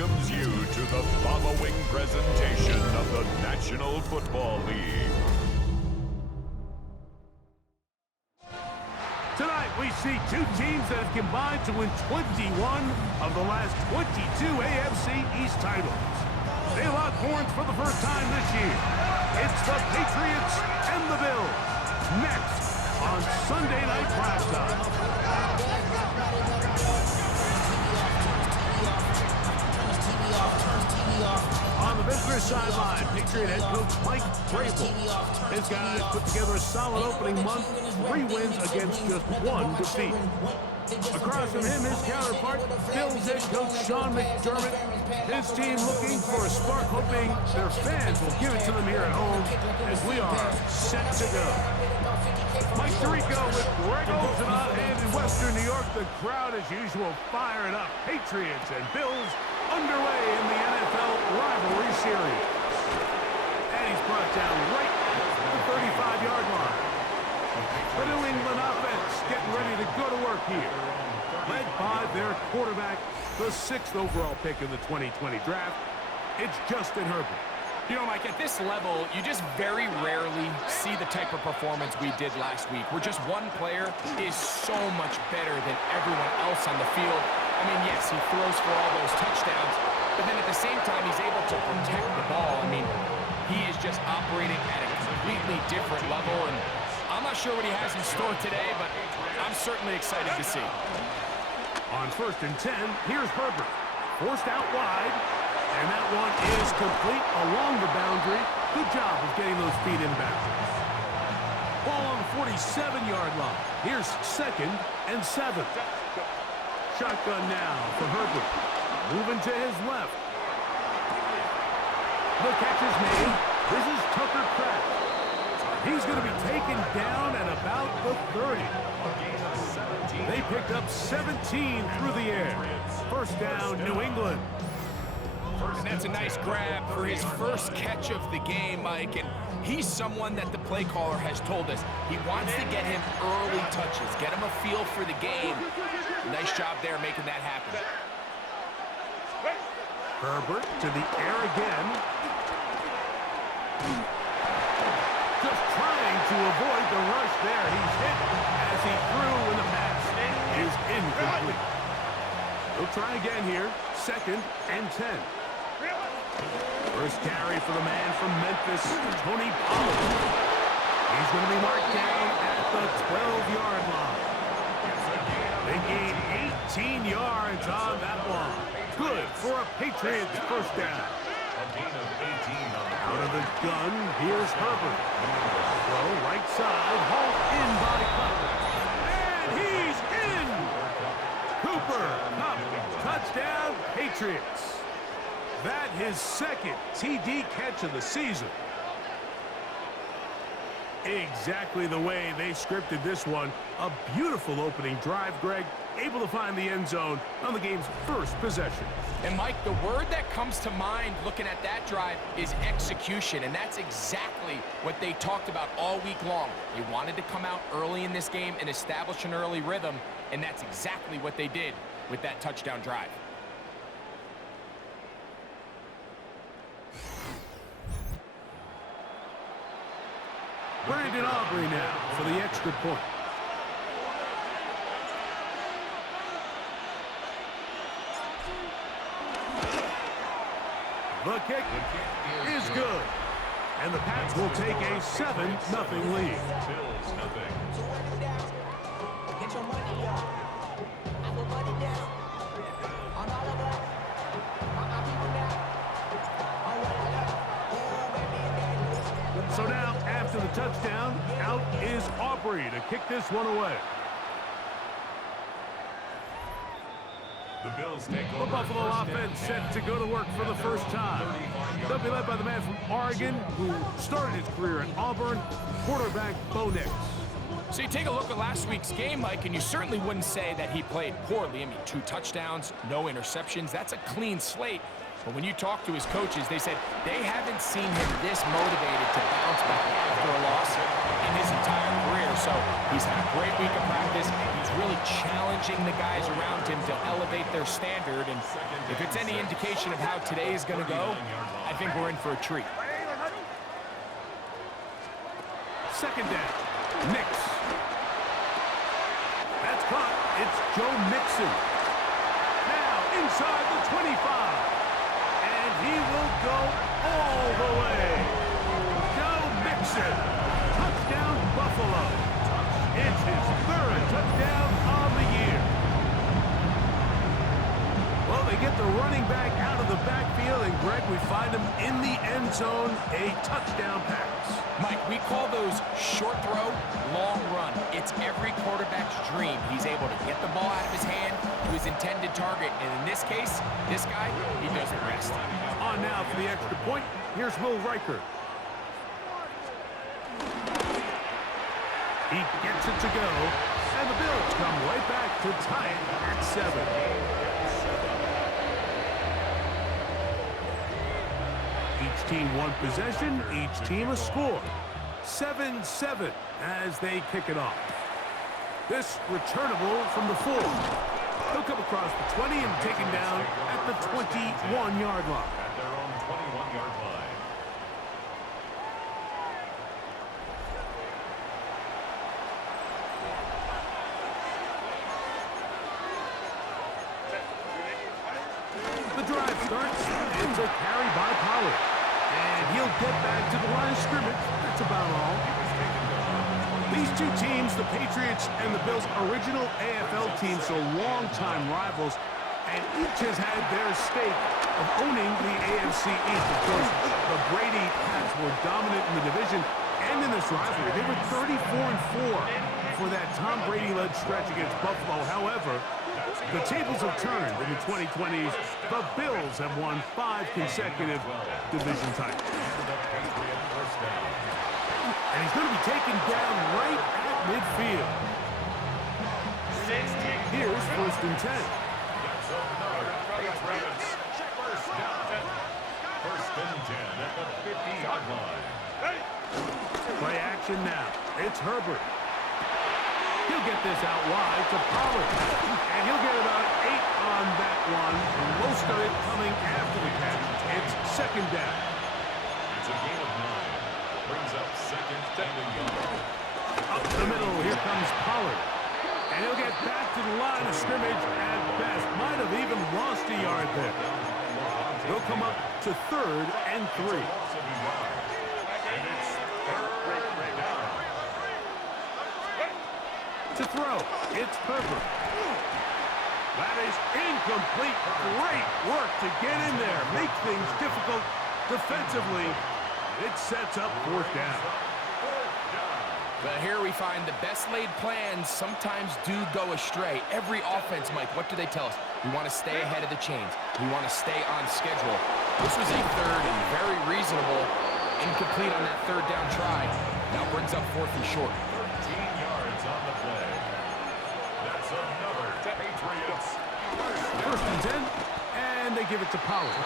welcomes you to the following presentation of the National Football League. Tonight, we see two teams that have combined to win 21 of the last 22 AFC East titles. They lock horns for the first time this year. It's the Patriots and the Bills. Next on Sunday Night Primetime. On the visitor sideline, Patriot head coach Mike Vrabel. His guys put together a solid opening month, 3 wins against just 1 defeat. Across from him, his counterpart, Bills head coach Sean McDermott. His team looking for a spark, hoping their fans will give it to them here at home as we are set to go. Mike Tirico with Greg Olsen on hand in Western New York. The crowd, as usual, firing up. Patriots and Bills underway in the NFL rivalry series. And he's brought down right at the 35-yard line. The New England offense getting ready to go to work here. Led by their quarterback, the 6th overall pick in the 2020 draft. It's Justin Herbert. You know, Mike, at this level, you just very rarely see the type of performance we did last week, where just one player is so much better than everyone else on the field. I mean, yes, he throws for all those touchdowns, but then at the same time, he's able to protect the ball. I mean, he is just operating at a completely different level, and I'm not sure what he has in store today, but I'm certainly excited to see. On 1st and 10, here's Herbert. Forced out wide, and that one is complete along the boundary. Good job of getting those feet inbound. Ball on the 47-yard line. Here's 2nd and 7. Shotgun now for Herbert. Moving to his left. The catch is made. This is Tucker Kraft. He's going to be taken down at about the 30. They picked up 17 through the air. First down, New England. And that's a nice grab for his first catch of the game, Mike. And he's someone that the play caller has told us he wants to get him early touches, get him a feel for the game. Nice job there making that happen. Herbert to the air again. Just trying to avoid the rush there. He's hit as he threw, and the pass is incomplete. He'll try again here. 2nd and 10. First carry for the man from Memphis, Tony Pollard. He's going to be marked down at the 12-yard line. They gain 18 yards on that one. Good for a Patriots first down. Out of the gun, here's Herbert. Throw right side, hauled in by Cutler. And he's in! Cooper Kupp, touchdown Patriots. That his 2nd TD catch of the season. Exactly the way they scripted this one. A beautiful opening drive, Greg. Able to find the end zone on the game's first possession. And, Mike, the word that comes to mind looking at that drive is execution, and that's exactly what they talked about all week long. They wanted to come out early in this game and establish an early rhythm, and that's exactly what they did with that touchdown drive. Brandon Aubrey now for the extra point. The kick is good. And the Pats will take a 7-0 lead. Get your money up. I will money down. On all of us. On my people now. On what I love. So now, after the touchdown, out is Aubrey to kick this one away. The Bills take over. The Buffalo offense set to go to work for the first time. They'll be led by the man from Oregon who started his career at Auburn, quarterback Bo Nix. So you take a look at last week's game, Mike, and you certainly wouldn't say that he played poorly. I mean, 2 touchdowns, no interceptions. That's a clean slate. But when you talk to his coaches, they said they haven't seen him this motivated to bounce back after a loss in his entire career. So he's had a great week of practice. He's really challenging the guys around him to elevate their standard. And if it's any indication of how today is going to go, I think we're in for a treat. Second down. Nix. That's caught. It's Joe Mixon. Now inside the 25. And he will go all the way. Joe Mixon. Touchdown, Buffalo. It's his third touchdown of the year. Well, they get the running back out of the backfield, and Greg, we find him in the end zone, a touchdown pass. Mike, we call those short throw, long run. It's every quarterback's dream. He's able to get the ball out of his hand to his intended target, and in this case, this guy, he doesn't rest. On now for the extra point, here's Will Riker. He gets it to go, and the Bills come right back to tie it at 7. Each team one possession, each team a score. 7-7 as they kick it off. This returnable from the 4. He'll come across the 20 and taken down at the 21-yard line. At their own 21-yard line. The drive starts. It's a carry by Pollard. And he'll get back to the line of scrimmage. That's about all. These two teams, the Patriots and the Bills, original AFL teams, so longtime rivals, and each has had their stake of owning the AFC East. Of course, the Brady Pats were dominant in the division and in this rivalry. They were 34-4 for that Tom Brady-led stretch against Buffalo. However, the tables have turned in the 2020s. The Bills have won 5 consecutive division titles. And he's going to be taken down right at midfield. Here's 1st and 10. That's another Patriots first down. 1st and 10 at the 50-yard line. Play action now. It's Herbert. He'll get this out wide to Pollard. And he'll get about 8 on that one. Most of it coming after the catch. It's 2nd down. It's a gain of 9. Brings up 2nd and a yard. Up the middle, here comes Pollard. And he'll get back to the line of scrimmage at best. Might have even lost a yard there. He'll come up to 3rd and 3. To throw, it's Herbert. That is incomplete. Great work to get in there. Make things difficult defensively. It sets up 4th down. But here we find the best laid plans sometimes do go astray. Every offense, Mike, what do they tell us? We want to stay ahead of the chains. We want to stay on schedule. This was a 3rd and very reasonable, incomplete on that 3rd down try. Now brings up 4th and short. 13 yards on the play. That's another Patriots. 1st and 10, and they give it to Pollard.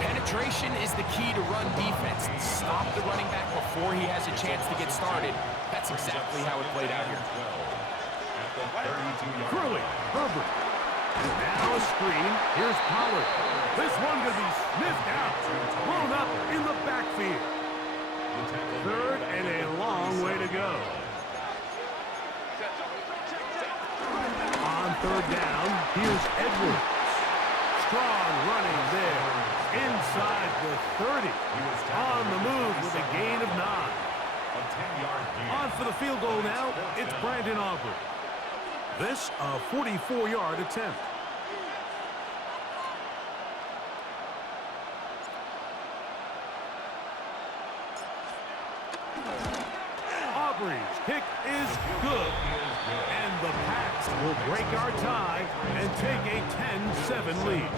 Penetration is the key to run defense. Stop the running back before he has a chance to get started. That's exactly how it played out here. At the 32-yard Curly, Herbert. Now a screen. Here's Pollard. This one going to be sniffed out. Blown up in the backfield. 3rd and a long way to go. On 3rd down, here's Edwards. Strong running there. Inside the 30. On the move with a gain of 9. A 10-yard gain. On for the field goal now, it's Brandon Aubrey. This a 44-yard attempt. Aubrey's kick is good. And the Pats will break our tie and take a 10-7 lead.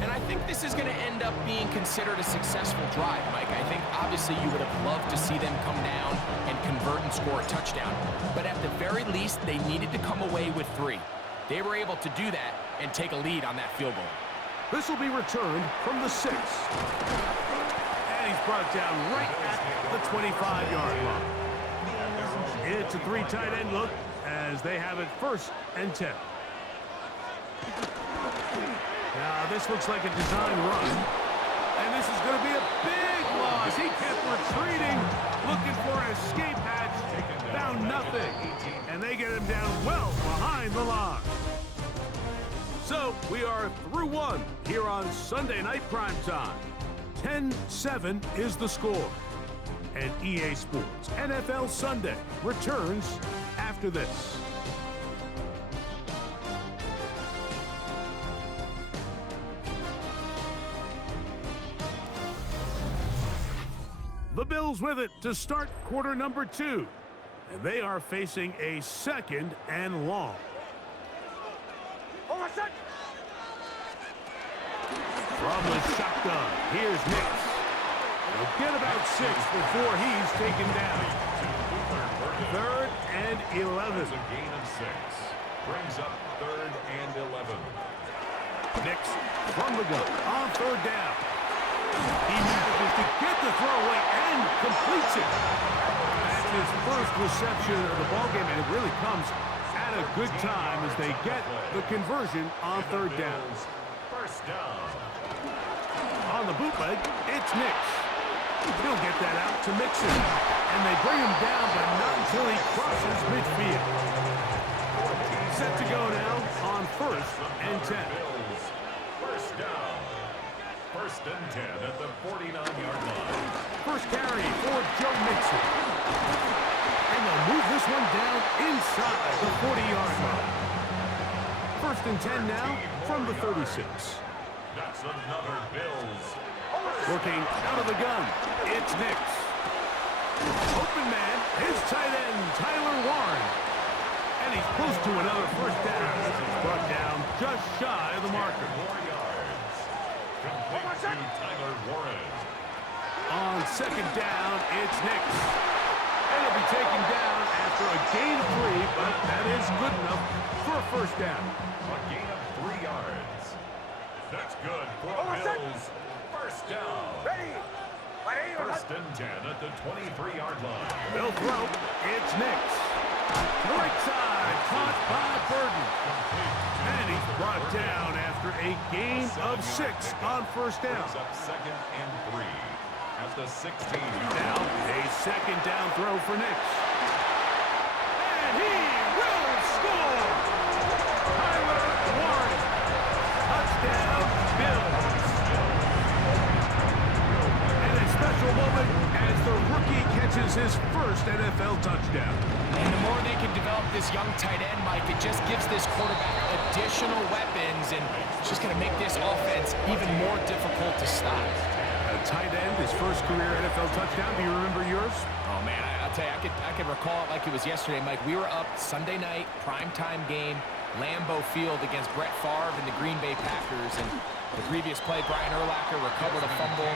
And I think this is going to end up being considered a successful drive, Mike. I think obviously you would have loved to see them come down and convert and score a touchdown. But at the very least, they needed to come away with 3. They were able to do that and take a lead on that field goal. This will be returned from the 6. And he's brought down right at the 25-yard line. It's a three tight end look as they have it 1st and 10. Now this looks like a design run. And this is going to be a big loss. He kept retreating, looking for an escape hatch. Found nothing. And they get him down well behind the line. So we are through one here on Sunday Night Primetime. 10-7 is the score. And EA Sports NFL Sunday returns after this. The Bills with it to start quarter number 2. And they are facing a 2nd and long. From the shotgun, here's Nix. He'll get about 6 before he's taken down. 3rd and 11. It's a gain of 6. Brings up 3rd and 11. Nix from the gun on 3rd down. He manages to get the throw away and completes it. That's his first reception of the ballgame, and it really comes at a good time as they get the conversion on 3rd down. First down. On the bootleg, it's Nix. He'll get that out to Mixon. And they bring him down, but not until he crosses midfield. Set to go now on 1st and 10. Bills. First down. 1st and 10 at the 49-yard line. First carry for Joe Mixon. And they'll move this one down inside the 40-yard line. 1st and 10 now from the 36. That's another Bills. Working out of the gun, it's Nix. Open man, his tight end, Tyler Warren. And he's close to another 1st down. This is brought down just shy of the marker. 4 yards. Complete to Tyler Warren. On 2nd down, it's Nix. And he'll be taken down after a gain of 3, but that is good enough for a 1st down. A gain of 3 yards. That's good for the Bills. 1st down. 1st and 10 at the 23-yard line. They'll throw. It's Nix. The right side, caught by Burden. And he's brought down after a gain of 6 on 1st down. Brings up 2nd and 3 at the 16-yard Now a 2nd down throw for Nix. And he will score! Tyler Warren. Touchdown, Bills. And a special moment as the rookie catches his 1st NFL touchdown. And the more they can develop this young tight end, Mike, it just gives this quarterback additional weapons, and it's just going to make this offense even more difficult to stop. A tight end, his 1st career NFL touchdown. Do you remember yours? Oh, man, I'll tell you, I could recall it like it was yesterday, Mike. We were up Sunday night, primetime game, Lambeau Field against Brett Favre and the Green Bay Packers, and the previous play, Brian Urlacher recovered a fumble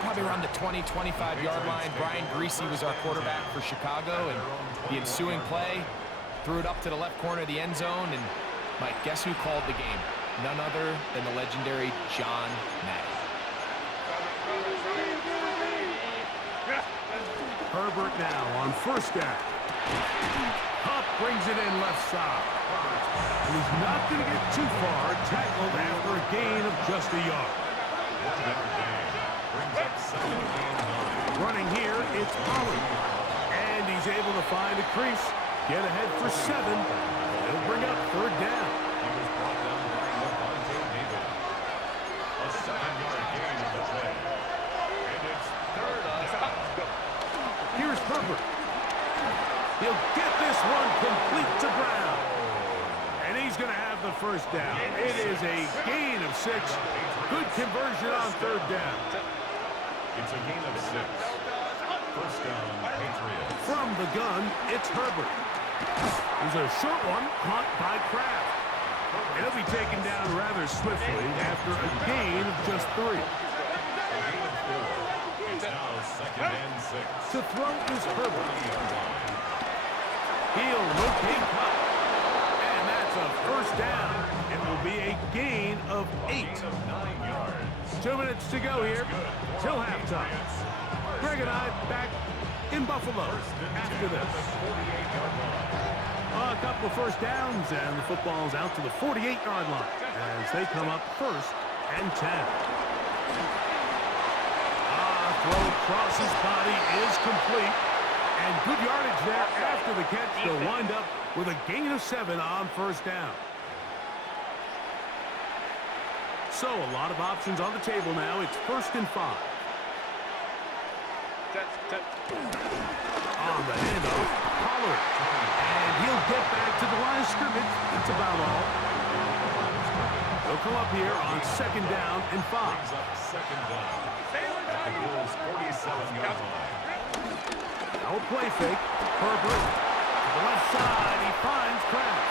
probably around the 20, 25-yard line. Brian Greasy was our quarterback for Chicago, and the ensuing play threw it up to the left corner of the end zone, and Mike, guess who called the game? None other than the legendary John Madden. Herbert now on 1st down. Hupp brings it in left side. And he's not going to get too far, tackled after a gain of just a yard. Brings up 2nd and 9. Running here, it's Pollard. And he's able to find a crease, get ahead for 7. He'll bring up 3rd down. He was brought down by Levante David. A 7-yard gain of the play. And it's 3rd down. Here's Herbert. He'll get this one complete to Brown. And he's going to have the 1st down. It is a gain of 6. Good conversion on 3rd down. It's a gain of 6. 1st down, Patriots. From the gun, it's Herbert. There's a short one caught by Kraft. He'll be taken down rather swiftly after a gain of just 3. A gain of 4. It's now 2nd and 6. To throw is Herbert. 20-yard line. He'll locate Cup. And that's a 1st down. It will be a gain of 8. Gain of 9 yards. 2 minutes to go here till halftime. Greg and I back in Buffalo after this. A couple of first downs, and the football's out to the 48-yard line as they come up 1st and 10. Throw across his body is complete. And good yardage there after the catch. They'll wind up with a gain of 7 on 1st down. So a lot of options on the table now. It's 1st and 5. On the handoff, Pollard. And he'll get back to the line of scrimmage. That's about all. They'll come up here on 2nd down and 5. Second down. At the Bills' 47-yard line. Now a play fake. Herbert to the left side. He finds Kraft.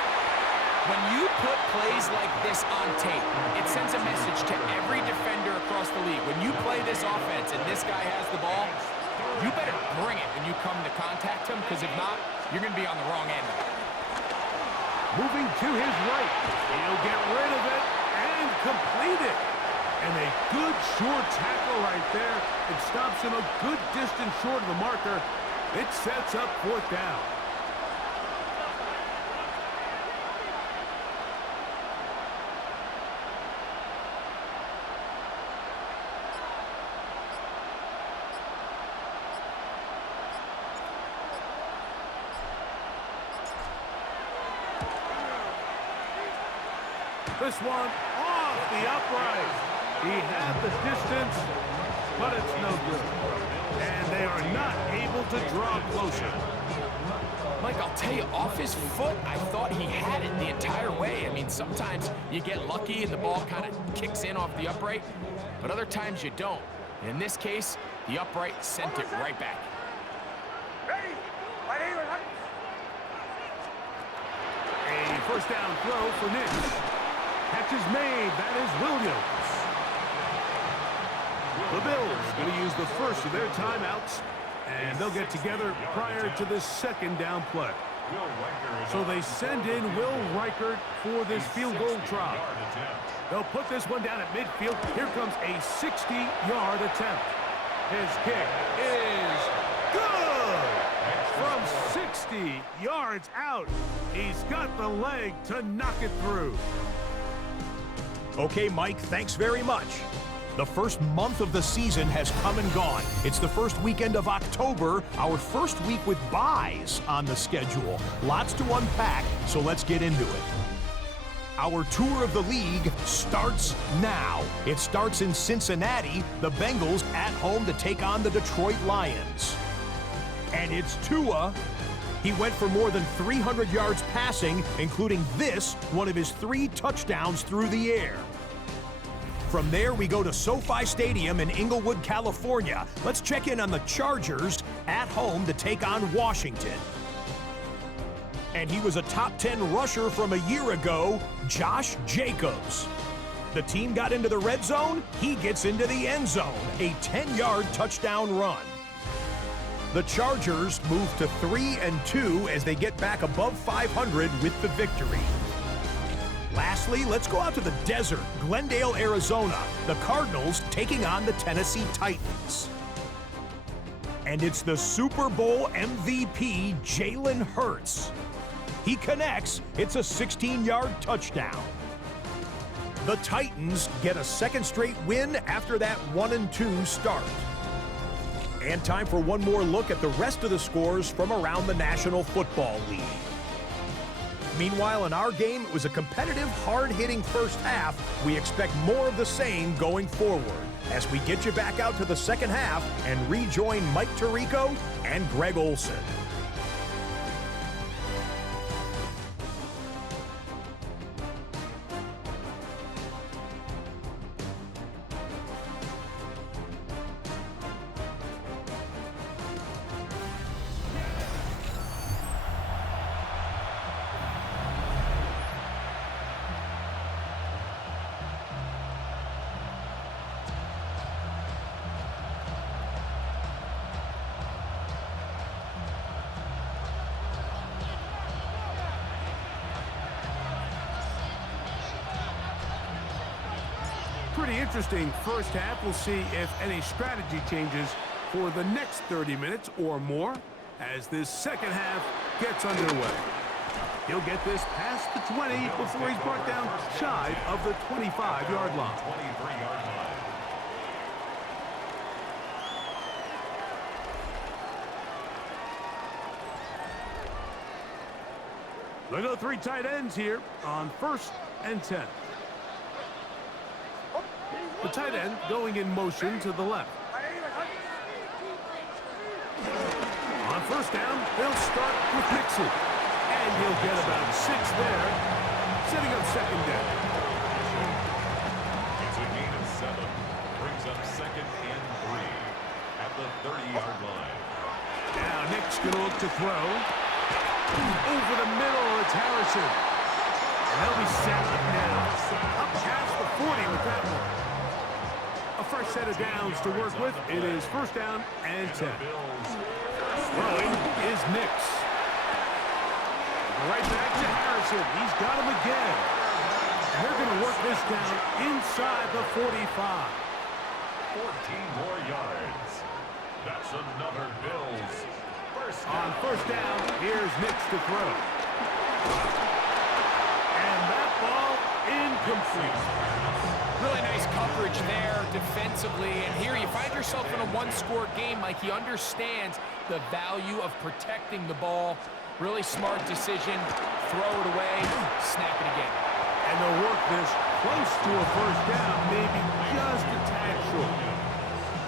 When you put plays like this on tape, it sends a message to every defender across the league. When you play this offense and this guy has the ball, you better bring it when you come to contact him, because if not, you're going to be on the wrong end of it. Moving to his right. He'll get rid of it and complete it. And a good short tackle right there. It stops him a good distance short of the marker. It sets up 4th down. This one off the upright. He had the distance, but it's no good. And they are not able to draw closer. Mike, I'll tell you, off his foot, I thought he had it the entire way. I mean, sometimes you get lucky and the ball kind of kicks in off the upright, but other times you don't. And in this case, the upright sent it right back. A 1st down throw for Nix. Catch is made. That is Williams. The Bills going to use the first of their timeouts, and they'll get together prior to the 2nd down play. So they send in Will Reichert for this field goal try. They'll put this one down at midfield. Here comes a 60-yard attempt. His kick is good. From 60 yards out, he's got the leg to knock it through. Okay, Mike, thanks very much. The first month of the season has come and gone. It's the first weekend of October, our first week with byes on the schedule. Lots to unpack, so let's get into it. Our tour of the league starts now. It starts in Cincinnati, the Bengals at home to take on the Detroit Lions. And it's Tua. He went for more than 300 yards passing, including this, one of his 3 touchdowns through the air. From there, we go to SoFi Stadium in Inglewood, California. Let's check in on the Chargers at home to take on Washington. And he was a top 10 rusher from a year ago, Josh Jacobs. The team got into the red zone, he gets into the end zone, a 10-yard touchdown run. The Chargers move to 3-2 as they get back above 500 with the victory. Lastly, let's go out to the desert, Glendale, Arizona. The Cardinals taking on the Tennessee Titans. And it's the Super Bowl MVP, Jalen Hurts. He connects. It's a 16-yard touchdown. The Titans get a 2nd straight win after that 1-2 start. And time for one more look at the rest of the scores from around the National Football League. Meanwhile, in our game, it was a competitive, hard-hitting first half. We expect more of the same going forward as we get you back out to the second half and rejoin Mike Tirico and Greg Olson. Pretty interesting first half. We'll see if any strategy changes for the next 30 minutes or more as this second half gets underway. He'll get this past the 20 before he's brought down shy of the 25-yard line. 23-yard line. They go 3 tight ends here on 1st and 10. The tight end going in motion to the left. On 1st down, they'll start with Mixon. And he'll get about 6 there, setting up 2nd down. It's a gain of 7. Brings up 2nd and 3 at the 30-yard line. Now Nick's going to look to throw. Over the middle, it's Harrison. And they'll be set up now. Up past the 40 with that one. A fresh set of downs to work with. It is 1st down and 10. Throwing is Nix. Right back to Harrison. He's got him again. And they're going to work this down inside the 45. 14 more yards. That's another Bills. On 1st down, here's Nix to throw. And that ball incomplete. Really nice coverage there defensively. And here you find yourself in a one-score game. Like, he understands the value of protecting the ball. Really smart decision. Throw it away, snap it again. And they'll work this close to a 1st down, maybe just a tad short.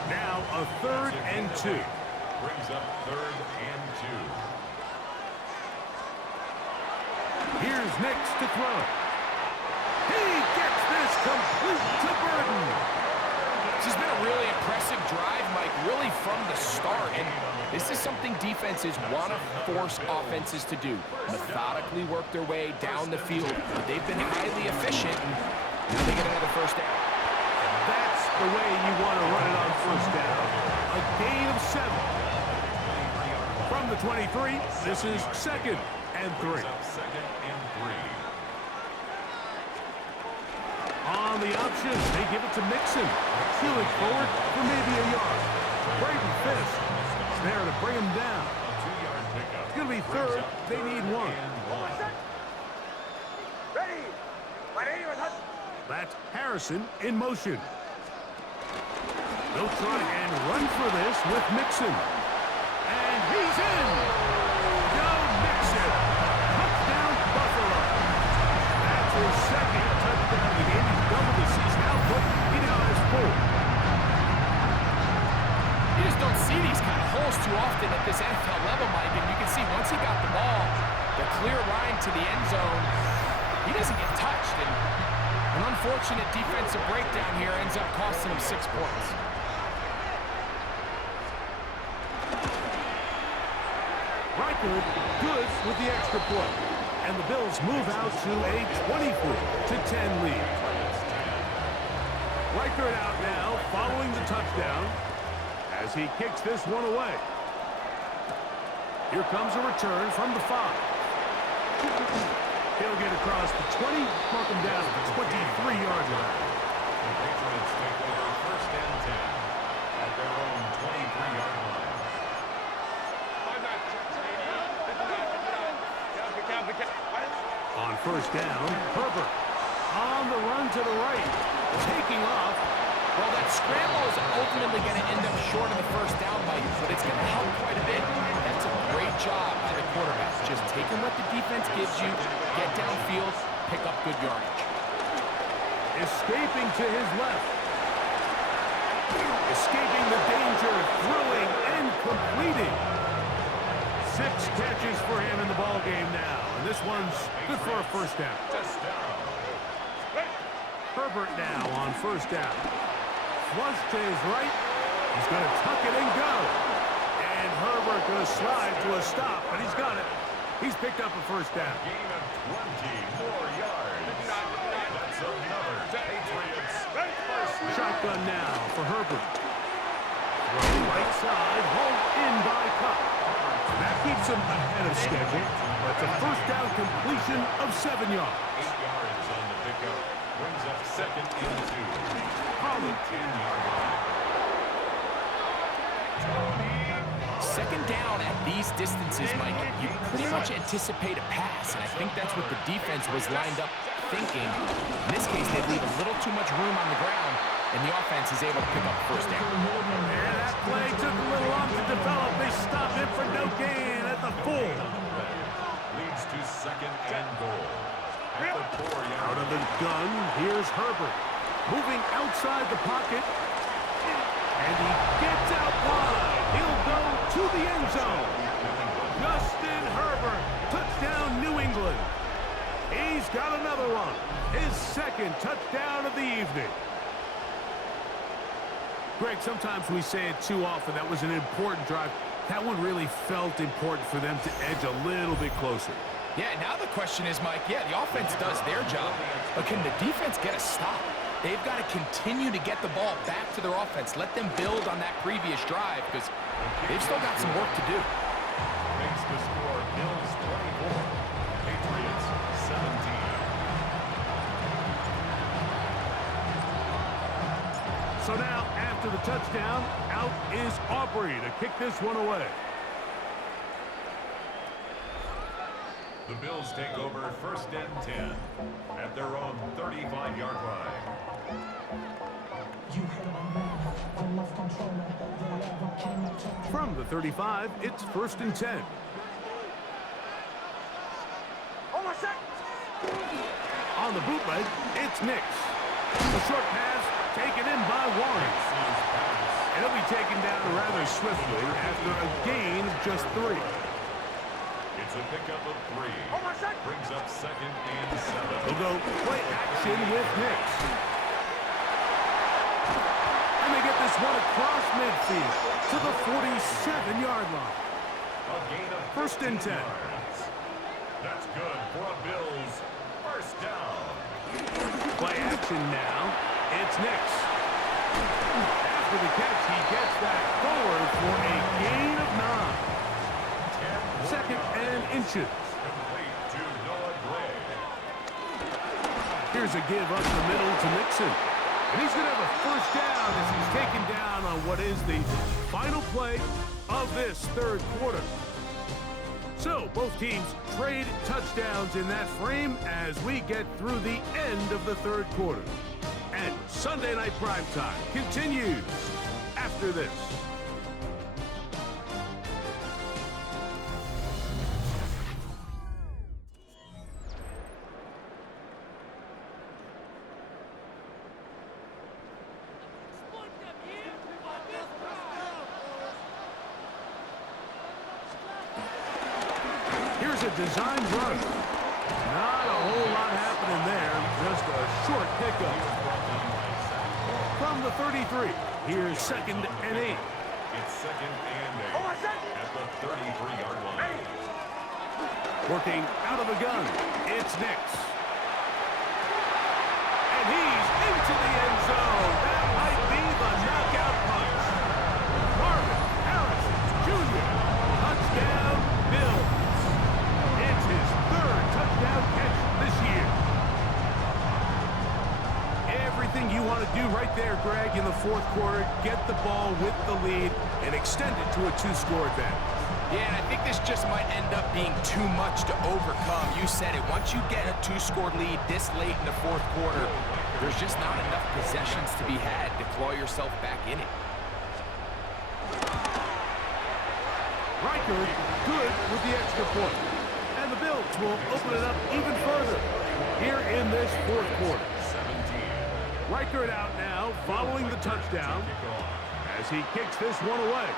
Now a 3rd and 2. Brings up 3rd and 2. Here's Nix to throw. He gets this complete to Burden. This has been a really impressive drive, Mike, really from the start. And this is something defenses want to force offenses to do. Methodically work their way down the field. They've been highly efficient, and now they get another 1st down. That's the way you want to run it on 1st down. A gain of 7. From the 23, this is 2nd and 3. 2nd and 3. On the option, they give it to Mixon. Healing forward for maybe a yard. Braden Fisk is there to bring him down. A 2-yard pickup. It's going to be 3rd. They need 1. That's Harrison in motion. They'll try and run for this with Mixon. And he's in. Go Mixon. Touchdown Buffalo. That's his 2nd touchdown of the game. He's doubled the season output. He now has 4. You just don't see these kind of holes too often at this NFL level, Mike. And you can see once he got the ball, the clear line to the end zone, he doesn't get touched. And an unfortunate defensive breakdown here ends up costing him 6 points. Reichard good with the extra point. And the Bills move out to a 24-10 lead. Reichard out now following the touchdown as he kicks this one away. Here comes a return from the 5. He'll get across the 20, mark him down at the 23-yard line. The Patriots take over 1st and 10 at their own 23-yard line. On 1st down, Herbert on the run to the right, taking off. Well, that scramble is ultimately going to end up short of the 1st down, Mike, but it's going to help quite a bit. That's a great job by the quarterback. Just taking what the defense gives you, get downfield, pick up good yardage. Escaping to his left. Escaping the danger, throwing and completing. 6 catches for him in the ball game now. And this one's good for a 1st down. Herbert now on 1st down. Flush to his right. He's going to tuck it and go. And Herbert going to slide to a stop, but he's got it. He's picked up a 1st down. Gain of 20 more yards. That's another Patriots 1st down. Shotgun now for Herbert. Throw right side, home in by Cup. That keeps him ahead of schedule. That's a 1st down completion of 7 yards. 8 yards on the pickup. Brings up 2nd and 2. On the 10-yard line. Second down at these distances, Mike, you pretty much anticipate a pass, and I think that's what the defense was lined up thinking. In this case, they leave a little too much room on the ground, and the offense is able to pick up first down. And that play took a little long to develop. They stopped it for no gain at the 4. Leads to second and goal. At the 4-yard Out of the gun, here's Herbert. Moving outside the pocket. And he gets out wide. He'll go to the end zone. Justin Herbert, touchdown New England. He's got another one. His second touchdown of the evening. Greg, sometimes we say it too often. That was an important drive. That one really felt important for them to edge a little bit closer. Yeah, now the question is, Mike, yeah, the offense does their job, but can the defense get a stop? They've got to continue to get the ball back to their offense. Let them build on that previous drive because they've still got some work to do. makes the score Bills 24, Patriots 17. So now, after the touchdown, out is Aubrey to kick this one away. The Bills take over first and 10 at their own 35-yard line. From the 35, it's first and 10. On the bootleg, it's Nix. The short pass taken in by Warren. And he'll be taken down rather swiftly after a gain of just 3. It's a pickup of 3. Brings up second and 7. They'll go play action with Nix. And they get this one across midfield to the 47-yard line. A gain of First and 10. yards. That's good for a Bills first down. Play action now. It's Nix. After the catch, he gets that forward for a gain of 9. Second and inches. Complete to Noah Gray. Here's a give up the middle to Nixon. And he's going to have a first down as he's taken down on what is the final play of this third quarter. So both teams trade touchdowns in that frame as we get through the end of the third quarter. And Sunday Night Primetime continues after this. Here's a design run. Not a whole lot happening there. Just a short pickup. From the 33, here's second and 8. It's second and 8 at the 33-yard line. Working out of the gun, it's Nix. And he's into the end zone. That might be the knockout punch. Marvin Harrison Jr. Touchdown, Bills. It's his third touchdown catch this year. Everything you want to do right there, Greg, in the fourth quarter, get the ball with the lead and extend it to a 2-score advantage. Yeah, and I think this just might end up being too much to overcome. You said it. Once you get a 2-score lead this late in the fourth quarter, there's just not enough possessions to be had to claw yourself back in it. Riker, good with the extra point. And the Bills will open it up even further here in this fourth quarter. 17. Riker out now, following the touchdown, as he kicks this one away.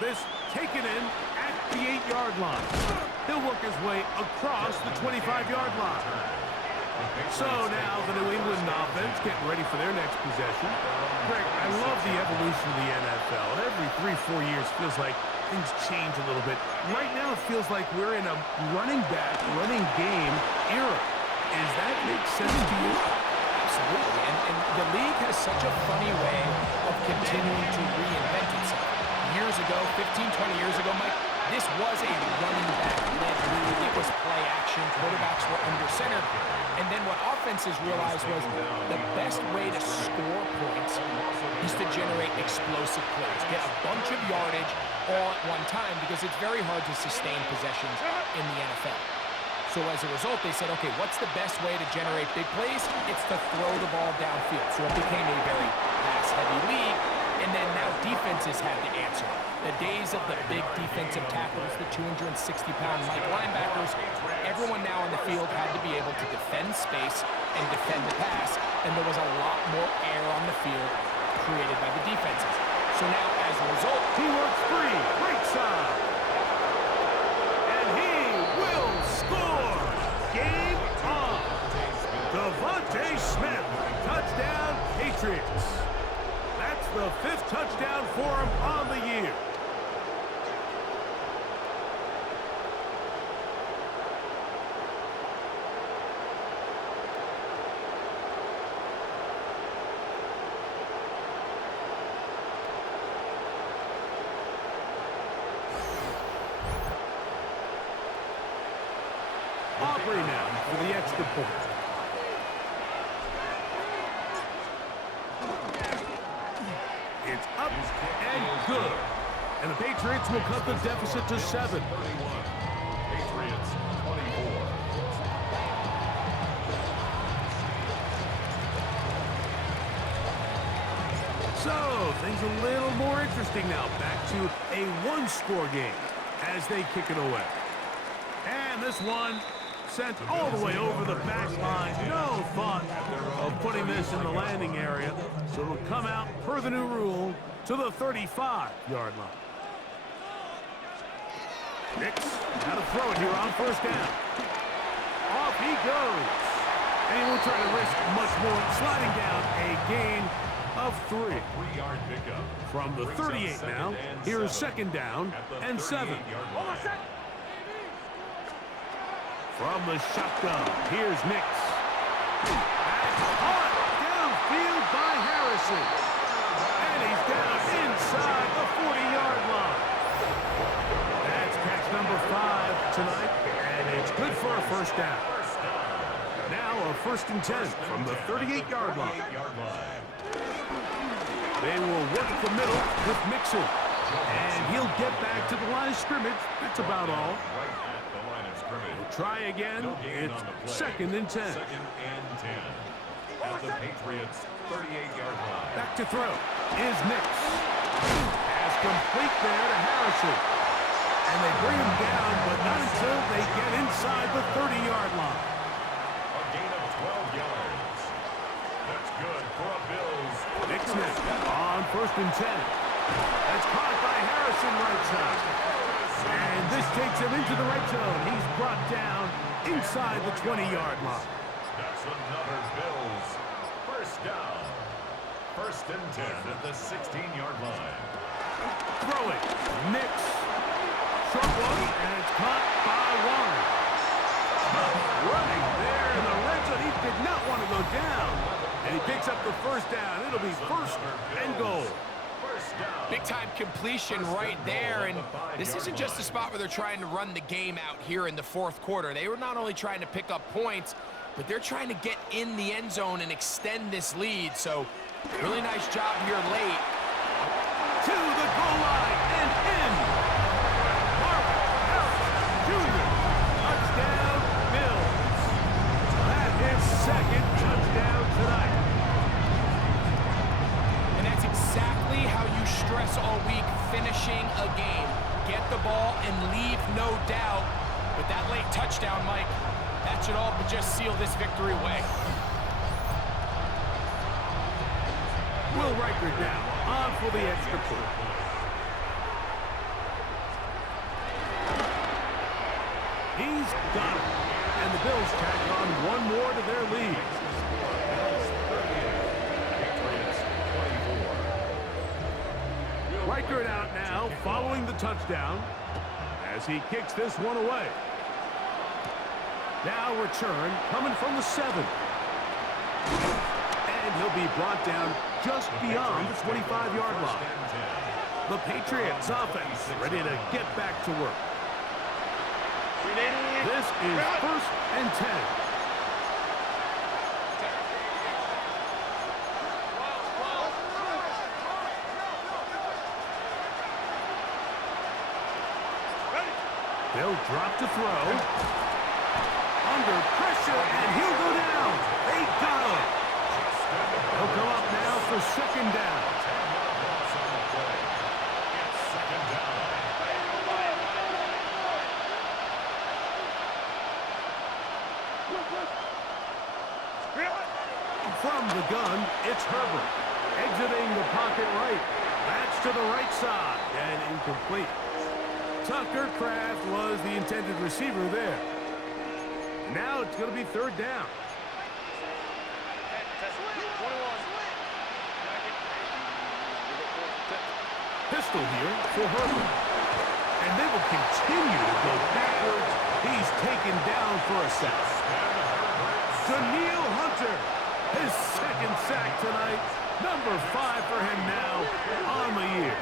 This taken in at the 8-yard line. He'll work his way across the 25-yard line. So now the New England offense getting ready for their next possession. Greg, I love the evolution of the NFL. Every 3-4 years feels like things change a little bit. Right now it feels like we're in a running back, running game era. Does that make sense to you? Absolutely, and the league has such a funny way of continuing to reinvent itself. Years ago, 15, 20 years ago, Mike, this was a running back-led league. It was play action. Quarterbacks were under center. And then what offenses realized was the best way to score points is to generate explosive plays, get a bunch of yardage all at one time, because it's very hard to sustain possessions in the NFL. So as a result, they said, okay, what's the best way to generate big plays? It's to throw the ball downfield. So it became a very pass-heavy league, and then now defenses had to answer. The days of the big defensive tackles, the 260-pound Mike linebackers, everyone now on the field had to be able to defend space and defend the pass, and there was a lot more air on the field created by the defenses. So now, as a result, He works free, right side. And he will score. Game on. Devontae Smith, touchdown Patriots. That's the 5th touchdown for him on the year. Aubrey now for the extra point. It's up and good. And the Patriots will cut the deficit to 7. 31. Patriots 24. So, things a little more interesting now. Back to a one-score game as they kick it away. And this one sent all the way over the back line. No thought of putting this in the landing area. So it'll come out, per the new rule, to the 35-yard line. Nix, how to throw it here on 1st down. Off he goes. And he won't try to risk much more. Sliding down a gain of 3. 3-yard pickup. From the 38 now, here is 2nd down and 7. From the shotgun, here's Nix. That's caught downfield by Harrison. And he's down inside the 40-yard line. That's catch number 5 tonight, and it's good for a 1st down. Now a 1st and 10 from the 38-yard line. They will work the middle with Mixon. And he'll get back to the line of scrimmage. That's about all. We'll try again. It's 2nd and 10. 2nd and 10. At the Patriots 38-yard line. Back to throw is Nix. Pass complete there to Harrison. And they bring him down, but not until they get inside the 30-yard line. A gain of 12 yards. That's good for a Bills. Nixon on 1st and 10. That's caught by Harrison right side. And this takes him into the red zone. He's brought down inside the 20-yard line. That's another Bills 1st down. 1st and 10 at the 16-yard line. Throwing. Nix. Short one, and it's caught by Warren. Running there in the red zone. He did not want to go down. And he picks up the 1st down. It'll be 1st and goal. Big-time completion right there, and this isn't just a spot where they're trying to run the game out here in the 4th quarter. They were not only trying to pick up points, but they're trying to get in the end zone and extend this lead. So, really nice job here late. To the goal line and in. Marvin Harris Jr. Touchdown, Bills. That is 2nd touchdown tonight. And that's exactly how you stress all week, finishing a game. Get the ball and leave no doubt. With that late touchdown, Mike, that should all but just seal this victory away. Will Riker down on for the extra point. He's got it. And the Bills tack on one more to their lead. Riker out now, following the touchdown, as he kicks this one away. Now return, coming from the 7. And he'll be brought down just beyond the 25-yard line. The Patriots offense ready to get back to work. This is 1st and 10. They'll drop to throw. Under pressure, and he'll go down. They got him. They'll come up now for second down. From the gun, it's Herbert. Exiting the pocket right. That's to the right side, and incomplete. Tucker Kraft was the intended receiver there. Now it's going to be third down. Pistol here for Herbert. And they will continue to go backwards. He's taken down for a sack. Daniil Hunter, his second sack tonight. Number 5 for him now on the year.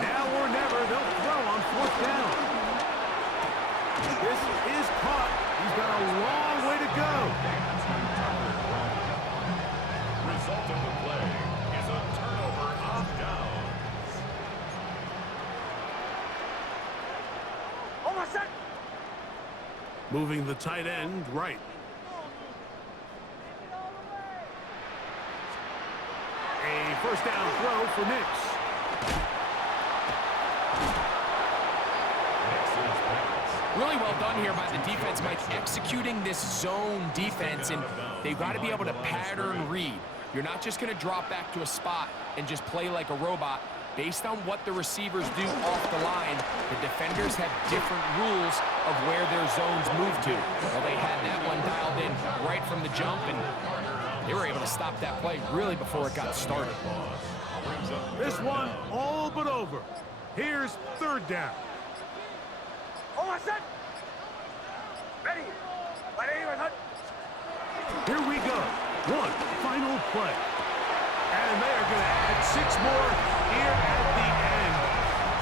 Now or never, they'll throw on fourth down. This is caught. He's got a long way to go. Result of the play is a turnover on downs. Moving the tight end right. A first down throw for Nix. Really well done here by the defense, Mike, executing this zone defense, and they've got to be able to pattern read. You're not just going to drop back to a spot and just play like a robot. Based on what the receivers do off the line, the defenders have different rules of where their zones move to. Well, they had that one dialed in right from the jump, and they were able to stop that play really before it got started. This one all but over. Here's third down. Here we go. One final play. And they're going to add 6 more here at the end.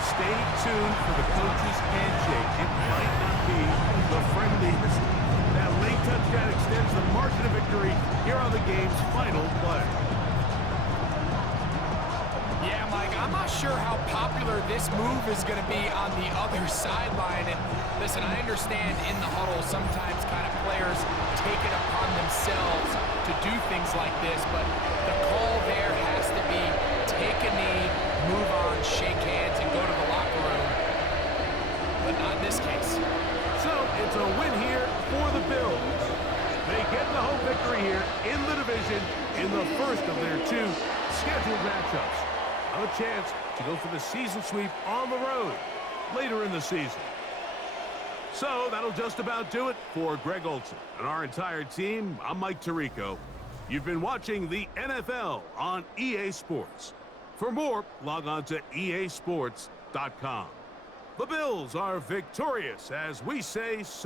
Stay tuned for the coach's handshake. It might not be the friendliest. That late touchdown extends the margin of victory here on the game's final play. Yeah, Mike, I'm not sure how popular this move is going to be on the other sideline. And listen, I understand in the huddle sometimes kind of players take it upon themselves to do things like this, but the call there has to be take a knee, move on, shake hands, and go to the locker room. But not in this case. So it's a win here for the Bills. They get the home victory here in the division in the first of their 2 scheduled matchups. A chance to go for the season sweep on the road later in the season. So that'll just about do it for Greg Olson and our entire team. I'm Mike Tirico. You've been watching the NFL on EA Sports. For more, log on to easports.com. The Bills are victorious as we say so.